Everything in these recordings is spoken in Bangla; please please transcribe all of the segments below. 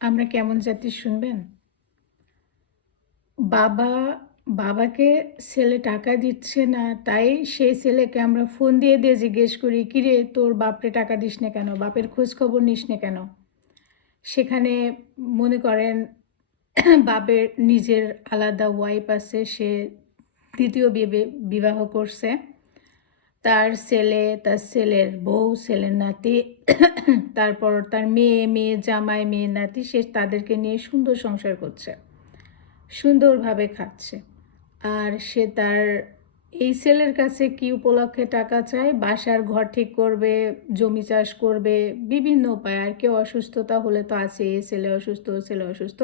আমরা কেমন জাতি শুনবেন? বাবা বাবাকে ছেলে টাকা দিচ্ছে না, তাই সেই ছেলেকে আমরা ফোন দিয়ে জিজ্ঞেস করি, "কিরে তোর বাপরে টাকা দিস না কেন? বাপের খোঁজ খবর নিস না কেন?" সেখানে মনে করেন বাপের নিজের আলাদা ওয়াইফ আছে, সে ২য় বিবাহ করছে। তার ছেলে, তার ছেলের বউ, ছেলের নাতি, তারপর তার মেয়ে জামাই, মেয়ের নাতি, সে তাদেরকে নিয়ে সুন্দর সংসার করছে। সুন্দরভাবে খাচ্ছে। আর সে তার এই ছেলের কাছে কি উপলক্ষে টাকা চায়? বাসার ঘর ঠিক করবে, জমি চাষ করবে, বিভিন্ন উপায়ে। আর কেউ অসুস্থতা হলে তো আছেই, এ ছেলে অসুস্থ, ও ছেলে অসুস্থ,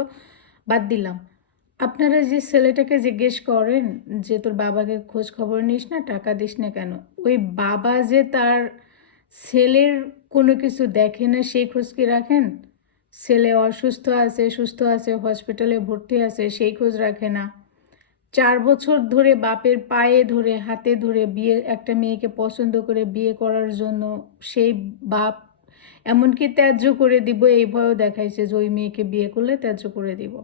বাদ দিলাম। আপনারা যে ছেলেটাকে জিজ্ঞেস করেন যে, "তোর বাবাকে খোঁজ খবর নিস না, টাকা দিস না কেন?" ওই বাবা যে তার ছেলের কোনো কিছু দেখে না, সেই খোঁজ কি রাখেন? ছেলে অসুস্থ আছে, সুস্থ আছে, হসপিটালে ভর্তি আছে, সেই খোঁজ রাখে না। ৪ বছর ধরে বাপের পায়ে ধরে, হাতে ধরে একটা মেয়েকে পছন্দ করে বিয়ে করার জন্য সেই বাপ এমনকি ত্যায্য করে দিব এই ভয়ও দেখাইছে যে ওই মেয়েকে বিয়ে করলে ত্যায্য করে দিব।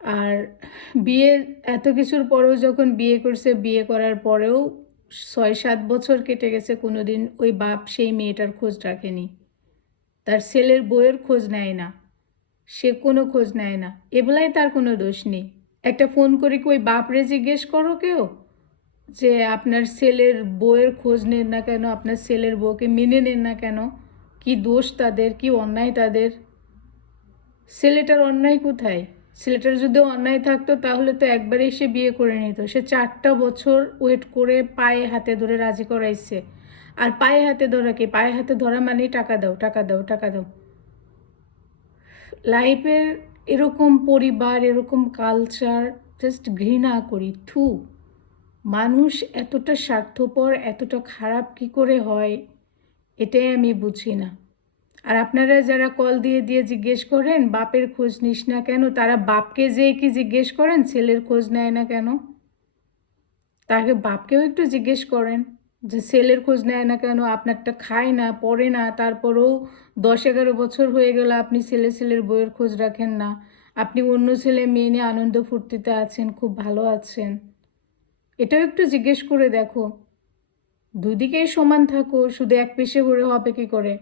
আর বিয়ে এত কিছুর পরেও যখন বিয়ে করছে, বিয়ে করার পরেও ৬-৭ বছর কেটে গেছে, কোনোদিন ওই বাপ সেই মেয়েটার খোঁজ রাখেনি। তার ছেলের বউয়ের খোঁজ নেয় না। সে কোনো খোঁজ নেয় না। এবেলায় তার কোনো দোষ নেই। একটা ফোন করে কি ওই বাপরে জিজ্ঞেস করো কেউ যে আপনার ছেলের বউয়ের খোঁজ নেন না কেন? আপনার ছেলের বউকে মেনে নেন না কেন? কি দোষ তাদের? কি অন্যায় তাদের? ছেলেটার অন্যায় কোথায়? ছেলেটার যদি অন্যায় থাকতো তাহলে তো একবারেই সে বিয়ে করে নিত। সে ৪টা বছর ওয়েট করে পায়ে হাতে ধরে রাজি করাইছে। আর পায়ে হাতে ধরা কি? পায়ে হাতে ধরা মানেই টাকা দাও, টাকা দাও, টাকা দাও। লাইফের এরকম পরিবার, এরকম কালচার জাস্ট ঘৃণা করি। থু! মানুষ এতটা স্বার্থপর, এতটা খারাপ কি করে হয়? এটাই আমি বুঝি না। আর আপনারা যারা কল দিয়ে জিজ্ঞেস করেন, বাপের খোঁজ নিস না কেন? তারা বাপকে যেয়ে কি জিজ্ঞেস করেন, ছেলের খোঁজ নেয় না কেন? তাকে বাপকেও একটু জিজ্ঞেস করেন যে ছেলের খোঁজ নেয় না কেন? আপনারটা খায় না, পড়ে না, তারপরেও ১০-১১ বছর হয়ে গেল আপনি ছেলের বউয়ের খোঁজ রাখেন না। আপনি অন্য ছেলে মেয়ে নিয়ে আনন্দ ফুর্তিতে আছেন, খুব ভালো আছেন। এটাও একটু জিজ্ঞেস করে দেখো। দুদিকেই সমান থাকো, শুধু এক পেশে করে হবে কি করে?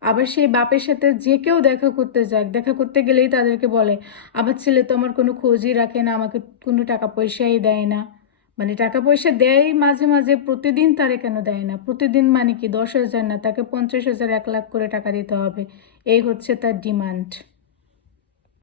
আবার সেই বাপের সাথে যে কেউ দেখা করতে যাক, দেখা করতে গেলেই তাদেরকে বলে, "আমার ছেলে তো আমার কোনো খোঁজই রাখে না, আমাকে কোনো টাকা পয়সাই দেয় না।" মানে টাকা পয়সা দেয় মাঝে, মাঝে, প্রতিদিন তারে কেন দেয় না? প্রতিদিন মানে কি ১০,০০০ না, তাকে ৫০,০০০, ১,০০,০০০ করে টাকা দিতে হবে। এই হচ্ছে তার ডিমান্ড।